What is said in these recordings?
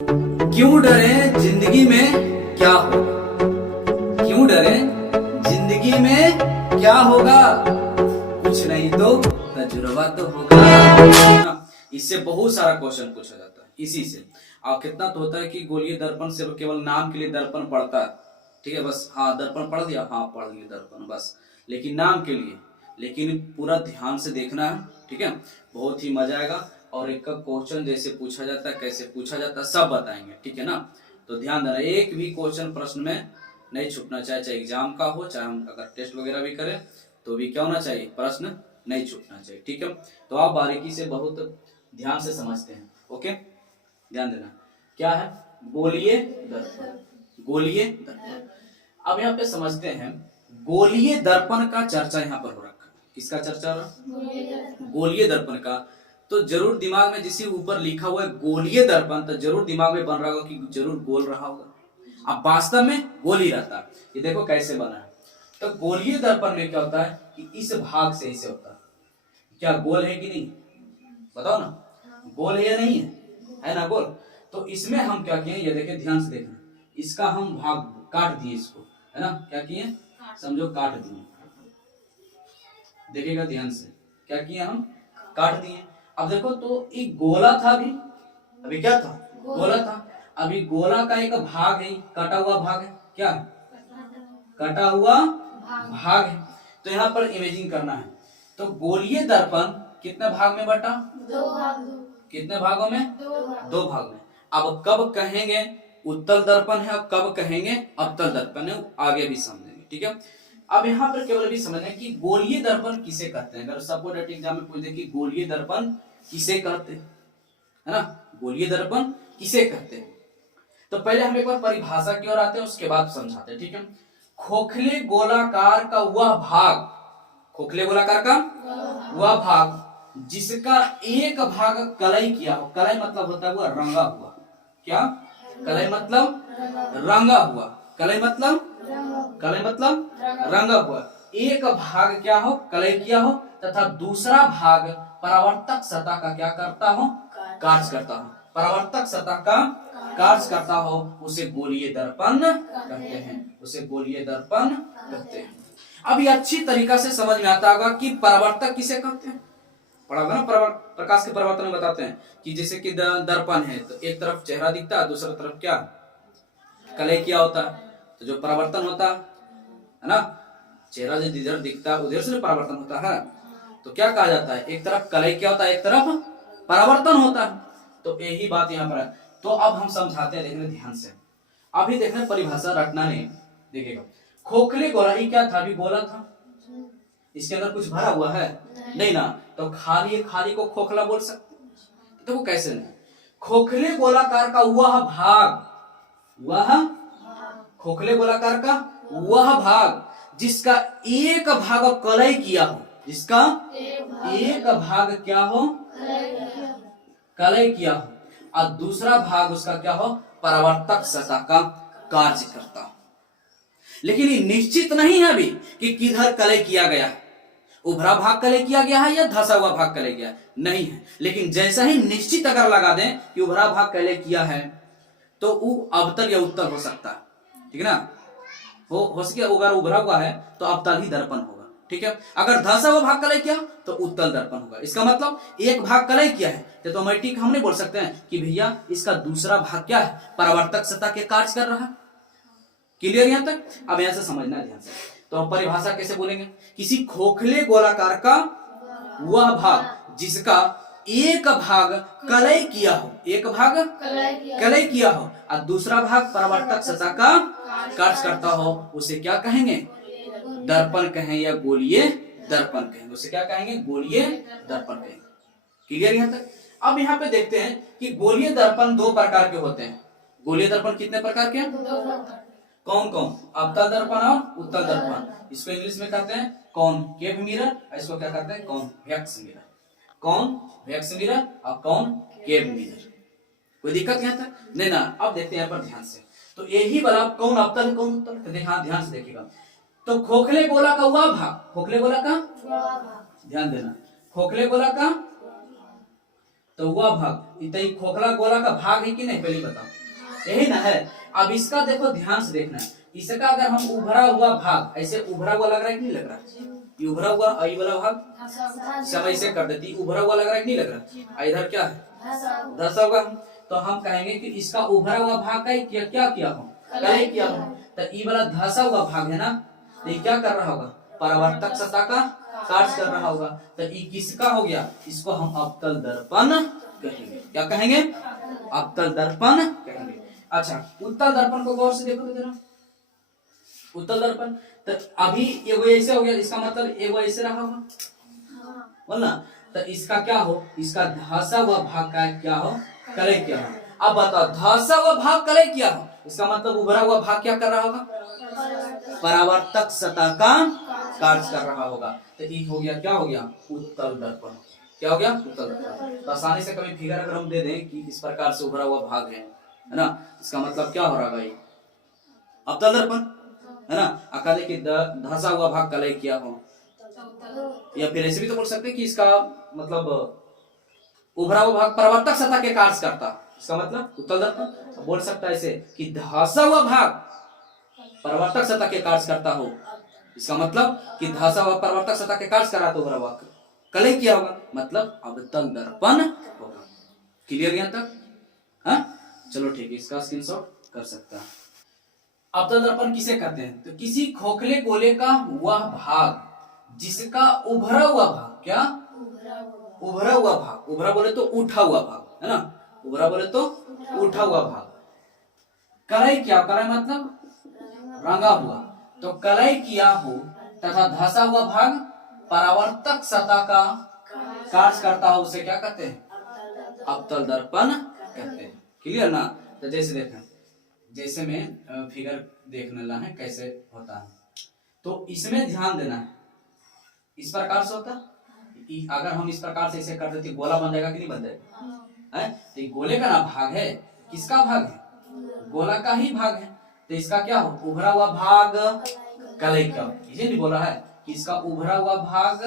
क्यों डरे जिंदगी में क्या होगा? क्यों डरे जिंदगी में क्या होगा? कुछ नहीं तो तजुर्बा तो होगा। इससे बहुत सारा क्वेश्चन पूछा जाता है इसी से। और कितना तो होता है कि गोलीय दर्पण से केवल नाम के लिए दर्पण पढ़ता है, ठीक है, बस हाँ दर्पण पढ़ दिया, हाँ पढ़ लिया दर्पण बस, लेकिन नाम के लिए। लेकिन पूरा ध्यान से देखना है, ठीक है, बहुत ही मजा आएगा। और एक का क्वेश्चन जैसे पूछा जाता है, कैसे पूछा जाता है, सब बताएंगे, ठीक है ना। तो ध्यान देना, एक भी क्वेश्चन प्रश्न में नहीं छूटना चाहिए, चाहे एग्जाम का हो, चाहे हम अगर टेस्ट वगैरह भी करें तो भी क्या होना चाहिए, प्रश्न नहीं छूटना चाहिए, ठीक है। तो आप बारीकी से बहुत ध्यान से समझते हैं, ओके। ध्यान देना, क्या है गोलीय दर्पण, गोलीय दर्पण। अब यहाँ पे समझते हैं गोलीय दर्पण का चर्चा यहाँ पर हो रखा है। किसका चर्चा हो रहा? गोलीय दर्पण का। तो जरूर दिमाग में जिसे ऊपर लिखा हुआ है गोलीय दर्पण, तो जरूर दिमाग में बन रहा होगा कि जरूर गोल रहा होगा। अब वास्तव में गोल ही रहता है। ये देखो कैसे बना है। तो गोलीय दर्पण में क्या होता है कि इस भाग से इसे होता है, क्या गोल है कि नहीं, बताओ ना, गोल है या नहीं है ना गोल। तो इसमें हम क्या किए, ये देखें ध्यान से देखना, इसका हम भाग काट दिए इसको, है ना, क्या किए, समझो काट दिए, देखिएगा ध्यान से, क्या किए हम, काट दिए। अब देखो तो एक गोला था, अभी क्या था, गोला था। अभी गोला का एक भाग है, कटा हुआ भाग है, क्या है, कटा हुआ भाग है। तो यहाँ पर इमेजिन करना है। तो गोलीय दर्पण कितने भाग में बटा, दो भाग, कितने भागों में, दो भाग में। अब कब कहेंगे उत्तल दर्पण है और कब कहेंगे अवतल दर्पण है, आगे भी समझेंगे, ठीक है। अब यहाँ पर केवल भी समझना कि गोलीय दर्पण किसे कहते हैं। अगर सबको डायरेक्ट एग्जाम में पूछ दे कि गोलीय दर्पण किसे कहते हैं, है ना, गोलीय दर्पण किसे कहते हैं, तो पहले हम एक बार परिभाषा की ओर आते हैं, उसके बाद समझाते हैं, ठीक है। खोखले गोलाकार का वह भाग, खोखले गोलाकार का वह भाग जिसका एक भाग कलई किया हो, कलई मतलब होता है वो रंगा हुआ, क्या, कलई मतलब रंगा हुआ, कलई मतलब, कलई मतलब रंगा हुआ, एक भाग क्या हो, कलई किया हो, तथा दूसरा भाग परावर्तक सतह का क्या करता हो, कार्य करता हो, परावर्तक सतह का कार्य करता हो, उसे गोलीय दर्पण कहते हैं, उसे गोलीय दर्पण कहते हैं। अब ये अच्छी तरीका से समझ में आता होगा कि परावर्तक किसे कहते हैं, पढ़ा होगा ना, प्रकाश के परावर्तन में बताते हैं कि जैसे कि दर्पण है तो एक तरफ चेहरा दिखता है, दूसरा तरफ क्या कलई किया होता है, तो जो परावर्तन होता है ना, चेहरा जो जिधर दिखता है उधर से परावर्तन होता है, तो क्या कहा जाता है, एक तरफ कलई किया होता है, एक तरफ परावर्तन होता है। तो यही बात यहाँ पर है। तो अब हम समझाते हैं, देखने ध्यान से, अभी देखने परिभाषा रटना नहीं, देखिएगा खोखले गोला, ये क्या था, अभी गोला था, इसके अंदर कुछ भरा हुआ है नहीं ना, तो खाली, खाली को खोखला बोल सकते, तो वो कैसे नहीं, खोखले गोलाकार का वह भाग, वह खोखले गोलाकार का वह भाग जिसका एक भाग कलई किया हो, जिसका एक भाग क्या हो, कलई किया हो, और दूसरा भाग उसका क्या हो, परावर्तक सतह का कार्य करता हो। लेकिन ये निश्चित नहीं है अभी कि किधर कलई किया गया है, उभरा भाग कलई किया गया है या धसा हुआ भाग कलई किया नहीं है। लेकिन जैसा ही निश्चित अगर लगा दें कि उभरा भाग कलई किया है तो वो अवतल या उत्तल हो सकता है, ठीक है ना, हो सके अगर उभरा हुआ है तो अवतल ही दर्पण होगा, ठीक है। अगर धसा हुआ भाग कलई किया तो उत्तल दर्पण होगा। इसका मतलब एक भाग कलई किया है तो ऑटोमेटिक हम नहीं बोल सकते हैं कि भैया इसका दूसरा भाग क्या है, परावर्तक सतह के कार्य कर रहा है। क्लियर यहां तक? अब यहां से समझना है ध्यान से। तो हम परिभाषा कैसे बोलेंगे, किसी खोखले गोलाकार का वह भाग जिसका एक भाग कलई किया हो, एक भाग कलई किया हो और दूसरा भाग परावर्तक सतह का कार्य करता हो, उसे क्या कहेंगे, दर्पण कहें या गोलीय दर्पण कहेंगे, उसे क्या कहेंगे, गोलीय दर्पण कहेंगे। क्लियर यहां तक? अब यहाँ पे देखते हैं कि गोलीय दर्पण दो प्रकार के होते हैं। गोलीय दर्पण कितने प्रकार के हैं, कौन कौन, अवतल दर्पण और उत्तल दर्पण। इसको इंग्लिश में कहते हैं कॉनकेव मिरर, इसको क्या कहते हैं, कॉन्वेक्स मिरर, कॉन्वेक्स मिरर और कॉनकेव मिरर। कोई दिक्कत यहाँ तक नहीं ना? अब देखते हैं यहाँ पर ध्यान से। तो यही वाला कौन अवतल है कौन उत्तल, तो देखा ध्यान से देखिएगा। तो खोखले गोला का वह भाग, खोखले गोला का ध्यान देना, खोखले गोला का, तो हुआ भाग इतना ही खोखला गोला का भाग है कि नहीं, पहले बताओ, यही ना है। अब इसका देखो ध्यान से देखना है, इसका अगर हम उभरा हुआ भाग, ऐसे उभरा हुआ लग रहा है कि नहीं लग रहा, ये उभरा हुआ, ये वाला भाग सब ऐसे कर देती, उभरा हुआ लग रहा है कि नहीं लग रहा, इधर क्या है धसा हुआ, तो हम कहेंगे कि इसका उभरा हुआ भाग का क्या किया हो, कलई किया हो। तो ये वाला धसा हुआ भाग है ना, तो ये क्या कर रहा होगा, परावर्तक सतह का कार्य कर रहा होगा। तो ये किसका हो गया, इसको हम अवतल दर्पण कहेंगे। क्या कहेंगे, अवतल दर्पण कहेंगे। अच्छा, उत्तल दर्पण को गौर से देखो तो जरा, उत्तल दर्पण तो अभी एगो ऐसे हो गया, इसका मतलब एगो ऐसे रहा होगा, बोलना। तो इसका क्या हो, इसका धसा हुआ भाग का क्या हो, कलई क्या हो। अब बताओ, धसा हुआ भाग कलई क्या हो, इसका मतलब उभरा हुआ भाग क्या कर रहा होगा, परावर्तक सतह का कार्य कर रहा होगा। तो ये हो गया, क्या हो गया, उत्तल दर्पण। क्या हो गया, उत्तल दर्पण। तो आसानी से कभी फिगर अगर हम दे दें कि इस प्रकार से उभरा हुआ भाग है ना, इसका मतलब क्या हो रहा भाई, अवतल दर्पण है ना। अकादे की धसा हुआ भाग कलई किया हो, या फिर ऐसे भी तो बोल सकते हैं कि इसका मतलब उभरा हुआ भाग परावर्तक सतह के कार्य करता, इसका मतलब उत्तल दर्पण। बोल सकता है ऐसे कि धसा हुआ भाग परावर्तक सतह के कार्य करता हो, इसका मतलब कि धसा हुआ परावर्तक सतह के कार्य करा तो उभरा हुआ कलई किया होगा, मतलब अवतल दर्पण होगा। क्लियर यहाँ तक, हाँ चलो ठीक है, इसका स्क्रीनशॉट कर सकता है। अवतल दर्पण किसे कहते हैं, तो किसी खोखले गोले का वह भाग जिसका उभरा हुआ भाग, क्या उभरा हुआ भाग, उभरा बोले तो उठा हुआ भाग है ना, उभरा बोले तो उठा हुआ भाग, कलई क्या, कलई मतलब रंगा हुआ, तो कलई किया हो तथा धसा हुआ भाग परावर्तक सतह का कार्य करता हो, उसे क्या कहते हैं, अवतल दर्पण कहते हैं। क्लियर ना। तो जैसे देखें, जैसे में फिगर देखने ला है कैसे होता है, तो इसमें ध्यान देना है, इस प्रकार से होता है, अगर हम इस प्रकार से इसे कर देते गोला बन जाएगा कि नहीं बन जाएगा, है तो गोले का ना भाग है, किसका भाग है, गोला का ही भाग है। तो इसका क्या हो, उभरा हुआ भाग कलई का, ये नहीं बोला है कि इसका उभरा हुआ भाग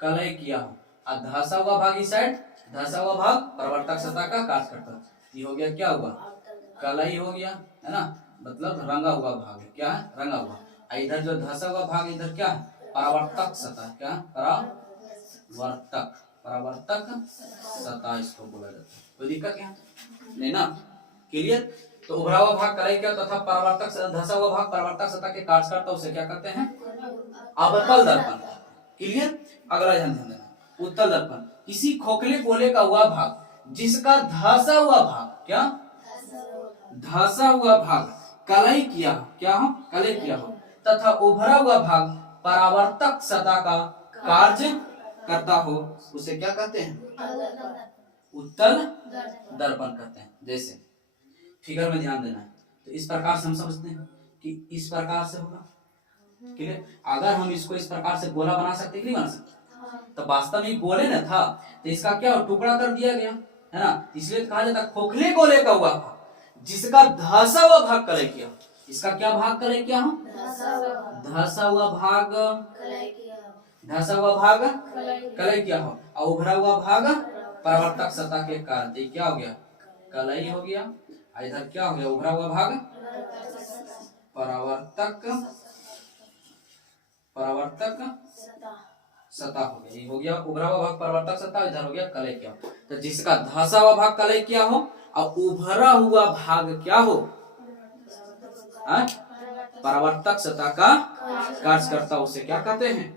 कलई किया हो, और धसा हुआ भाग इस साइड, धसा हुआ भाग परावर्तक सतह का कार्य करता, ये हो गया, क्या हुआ, कलई हो गया है ना, मतलब रंगा हुआ भाग है, क्या है, रंगा हुआ। इधर जो धसा हुआ भाग, इधर क्या है, परावर्तक सतह, क्या परावर्तक, परावर्तक सतह इसको बोला जाता है। कोई दिक्कत यहाँ नहीं ना, क्लियर। तो उभरा हुआ भाग कलई क्या तथा परावर्तक, धसा हुआ भाग परावर्तक सतह के कार्य करता, उसे क्या कहते हैं, अवतल दर्पण। क्लियर। अगला ध्यान देना, उत्तल दर्पण किसी खोखले गोले का हुआ भाग जिसका धसा हुआ भाग, क्या धसा हुआ भाग कलई किया, क्या हो, कलई किया हो, तथा उभरा हुआ भाग परावर्तक सतह का कार्य करता हो, उसे क्या कहते हैं, उत्तल दर्पण कहते हैं। जैसे फिगर में ध्यान देना है, तो इस प्रकार से हम समझते हैं कि इस प्रकार से होगा, क्लियर। अगर हम इसको इस प्रकार से गोला बना सकते कि नहीं बना सकते, तो वास्तव में गोले न था, तो इसका क्या टुकड़ा कर दिया गया है ना, इसलिए कहा जाता खोखले गोले का हुआ भाग जिसका धसा हुआ भाग कलई किया, इसका क्या भाग कलई किया हो, धसा हुआ भाग, धसा हुआ भाग कलई किया हो, और उभरा हुआ भाग परावर्तक सतह के कारण क्या हो गया, कलई हो गया। इधर क्या हो गया, उभरा हुआ भाग परावर्तक, परावर्तक सतह हो गया, ये हो गया उभरा हुआ भाग परावर्तक सतह, इधर हो गया कलई क्या हो। तो जिसका धसा हुआ भाग कलई क्या हो और उभरा हुआ भाग क्या हो, परावर्तक सतह का कार्य करता, उसे क्या कहते हैं,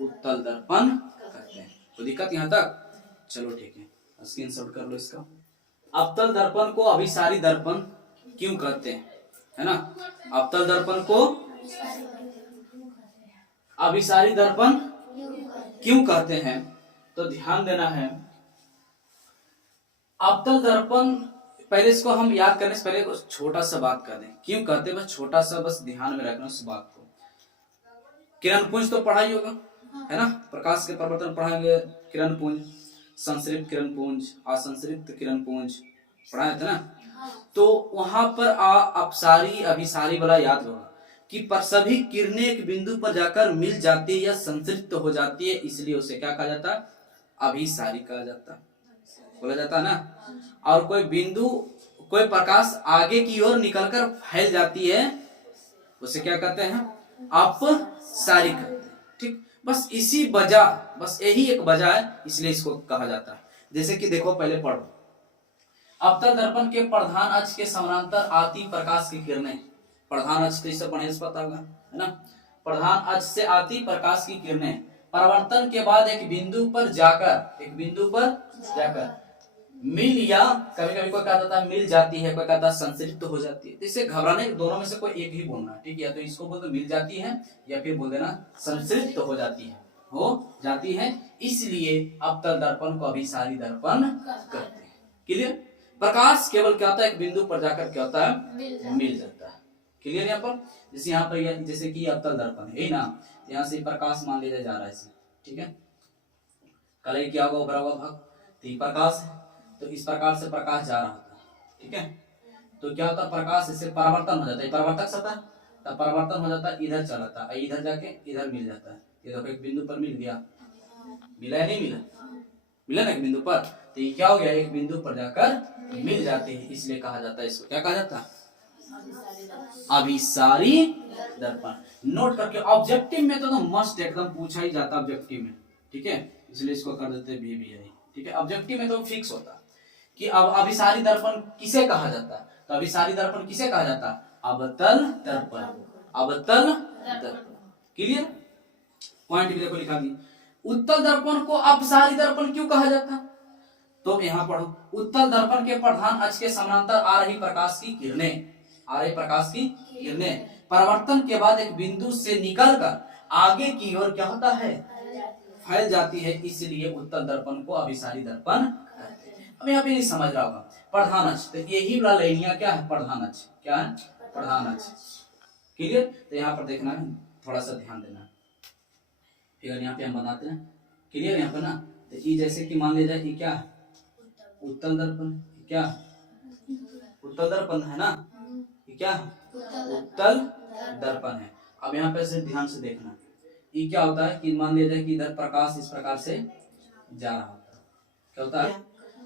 उत्तल दर्पण कहते हैं। तो दिक्कत यहाँ तक, चलो ठीक है, स्क्रीनशॉट कर लो इसका। अवतल दर्पण को अभिसारी दर्पण क्यों कहते हैं, है ना, अवतल दर्पण को अभिसारी दर्पण क्यों कहते हैं, तो ध्यान देना है। अवतल दर्पण, पहले इसको हम याद करने से पहले छोटा सा बात कर दें, क्यों कहते हैं, बस छोटा सा बस ध्यान में रखना उस बात को। किरण पुंज तो पढ़ाई होगा, है ना, प्रकाश के प्रवर्तन पढ़ाएंगे, किरण पुंज, संश्रिप्त किरण पुंज, असंश्रिप्त किरण पुंज पढ़ाए थे ना। तो वहां पर अपसारी अभिसारी वाला याद होगा कि पर सभी किरणें एक बिंदु पर जाकर मिल जाती है या संतृप्त हो जाती है, इसलिए उसे क्या कहा जाता है, अभिसारी कहा जाता, बोला जाता ना। और कोई बिंदु, कोई प्रकाश आगे की ओर निकलकर फैल जाती है, उसे क्या कहते हैं? अपसारी कहते हैं। ठीक, बस इसी वजह, बस यही एक वजह है, इसलिए इसको कहा जाता है। जैसे कि देखो, पहले पढ़ो, अवतल दर्पण के प्रधान अक्ष के समानांतर आती प्रकाश की किरणें, प्रधान अक्ष तो इससे पढ़ने से पता होगा, है ना। प्रधान अक्ष से आती प्रकाश की किरणें परावर्तन के बाद एक बिंदु पर जाकर मिल, या कभी कभी कोई कहता है मिल जाती है, कोई कहता है संश्रित हो जाती है। इससे घबराने, दोनों में से कोई एक ही बोलना है, ठीक है। या तो इसको बोल दो मिल जाती है, या फिर बोल देना संश्रित हो जाती है। इसलिए अवतल दर्पण को अभिसारी दर्पण कहते हैं। क्लियर? प्रकाश केवल क्या होता है, एक बिंदु पर जाकर क्या होता है, मिल जाता है। क्लियर? यहाँ पर जैसे यहाँ पर जैसे कि अवतल दर्पण है ना, यहाँ से प्रकाश मान लिया जा रहा है इसमें, ठीक है। कल क्या होगा, उभरा हुआ भाग, तो प्रकाश है, तो इस प्रकार से प्रकाश जा रहा होता है, ठीक है। तो क्या होता है, प्रकाश इससे परावर्तन हो जाता है, परावर्तक सतह, तब परावर्तन हो जाता है, इधर चलाता है, इधर जाके इधर मिल जाता है। ये देखो एक बिंदु पर मिल गया, मिला है नहीं मिला, मिला ना एक बिंदु पर, तो ये क्या हो गया, एक बिंदु पर जाकर मिल जाते हैं, इसलिए कहा जाता है, इसको क्या कहा जाता है, अभिसारी दर्पण। नोट करके, ऑब्जेक्टिव में तो मस्ट एकदम पूछा ही जाता ऑब्जेक्टिव में, ठीक है, इसलिए इसको कर देते VBI, ठीक है। ऑब्जेक्टिव में तो फिक्स होता कि अब अभिसारी दर्पण किसे कहा जाता है, तो अभिसारी दर्पण किसे कहा जाता है, अवतल दर्पण, अवतल दर्पण। क्लियर? पॉइंट भी देखो लिखा दी। उत्तल दर्पण को अपसारी दर्पण क्यों कहा जाता, तो यहाँ पढ़ो, उत्तल दर्पण के प्रधान अक्ष के समानांतर आ रही प्रकाश की किरणें परावर्तन के बाद एक बिंदु से निकलकर आगे की ओर क्या होता है, फैल जाती है, इसलिए उत्तल दर्पण को अभिसारी दर्पण कहते हैं। अब यहाँ पे नहीं समझ रहा होगा, प्रधान अक्ष, तो यही वाला लाइनिया क्या है, प्रधान अक्ष, क्या है, प्रधान अक्ष। क्लियर? तो यहाँ पर देखना है, थोड़ा सा ध्यान देना, फिगर यहाँ पे हम बनाते हैं। क्लियर? यहाँ पे ना, तो ये जैसे कि मान लिया जाए कि क्या है, उत्तल दर्पण, क्या उत्तल दर्पण है ना, ये क्या है, उत्तल दर्पण है। अब यहाँ पे सिर्फ ध्यान से देखना, ये क्या होता है कि मान लिया जाए कि इधर प्रकाश इस प्रकार से जा रहा होता है, क्या होता है,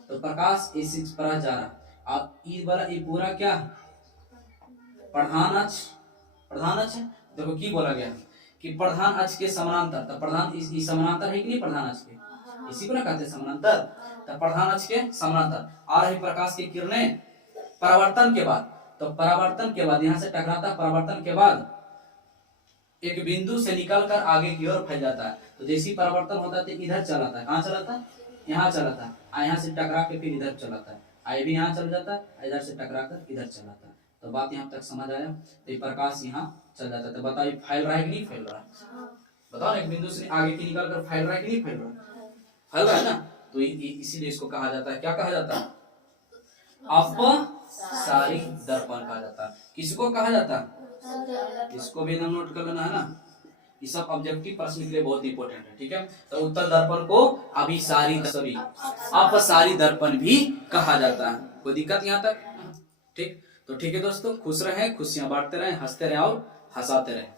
तो प्रकाश इस प्रकार जा रहा है, अब ये वाला ये पूरा क्या प्रधान अक्ष है। देखो की बोला गया कि प्रधान अक्ष के समानांतर, तो प्रधान इस समानांतर है कि नहीं, प्रधान अक्ष के, इसी को ना कहते हैं समानांतर। तो प्रधान अक्ष के समानांतर आ रही प्रकाश की किरणें परावर्तन के बाद, तो परावर्तन के बाद यहाँ से टकराता, परावर्तन के बाद एक बिंदु से निकलकर आगे की ओर फैल जाता है। तो जैसी परावर्तन होता है तो इधर चलाता है, कहाँ चलाता है, यहाँ चलाता है, यहाँ से टकरा के फिर इधर चलाता है, आई भी यहाँ चल जाता है, इधर से टकरा कर इधर चलाता है। तो बात यहाँ तक समझ आया, तो प्रकाश यहाँ चल जाता है। तो बताओ फैल रहा है कि नहीं फैल रहा है, बताओ ना, एक बिंदु से आगे की निकल कर फैल रहा है कि नहीं फैल रहा है, फैल रहा है ना। तो इसीलिए इसको कहा जाता है, क्या कहा जाता है, अपसारी दर्पण कहा जाता है। किसको कहा जाता है, इसको भी नाम नोट कर लेना है ना, ये सब ऑब्जेक्टिव प्रश्न के लिए बहुत इंपॉर्टेंट है, ठीक है। तो उत्तल दर्पण को अभिसारी, सॉरी अपसारी दर्पण भी कहा जाता है। कोई दिक्कत यहाँ तक? ठीक, तो ठीक है दोस्तों, खुश रहें, खुशियां बांटते रहें, हंसते रहें और हंसाते रहें।